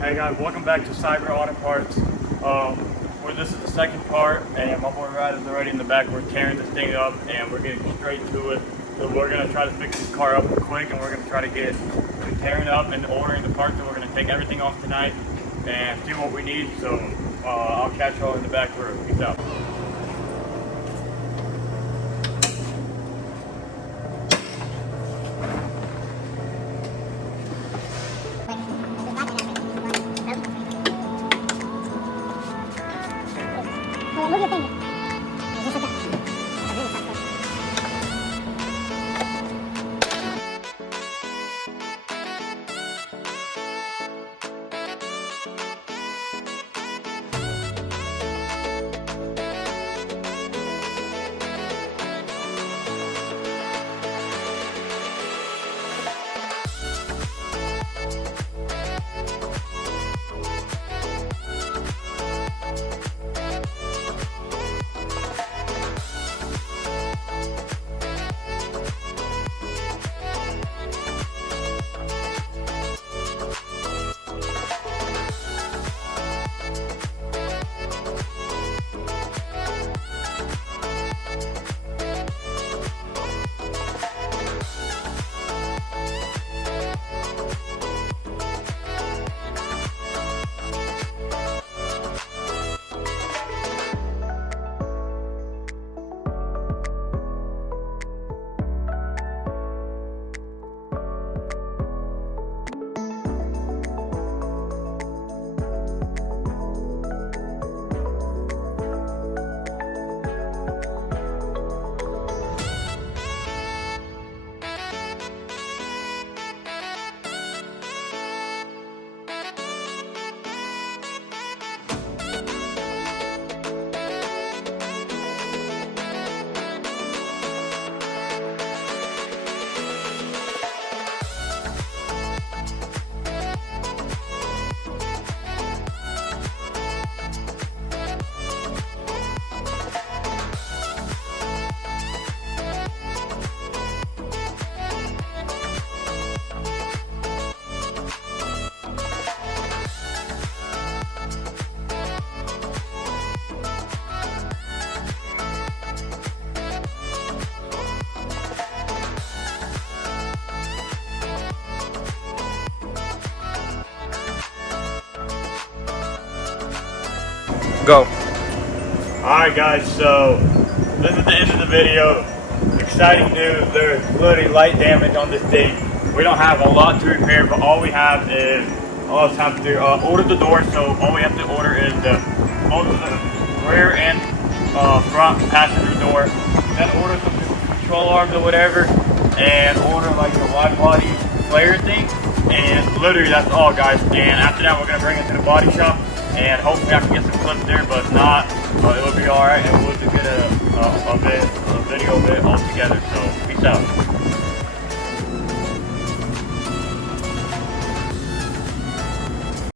Hey guys, welcome back to Cyber Auto Parts. This is the second part, and my boy Rad is already in the back. We're tearing this thing up, and we're getting straight to it. So we're gonna try to fix this car up quick, and we're gonna try to get tearing up and ordering the parts. So we're gonna take everything off tonight and see what we need. So I'll catch y'all in the back room. Peace out. Move your finger. Go. Alright guys, so this is the end of the video. Exciting news, there's literally light damage on this thing. We don't have a lot to repair, but all we have is, order the door. So all we have to order is both of the rear and front passenger door. Then order the control arms or whatever, and order like the wide body player thing. And literally that's all guys. And after that we're going to bring it to the body shop. And hopefully I can get some clips there, but if not, it will be alright, and we'll just get a video of it all together. So, peace out.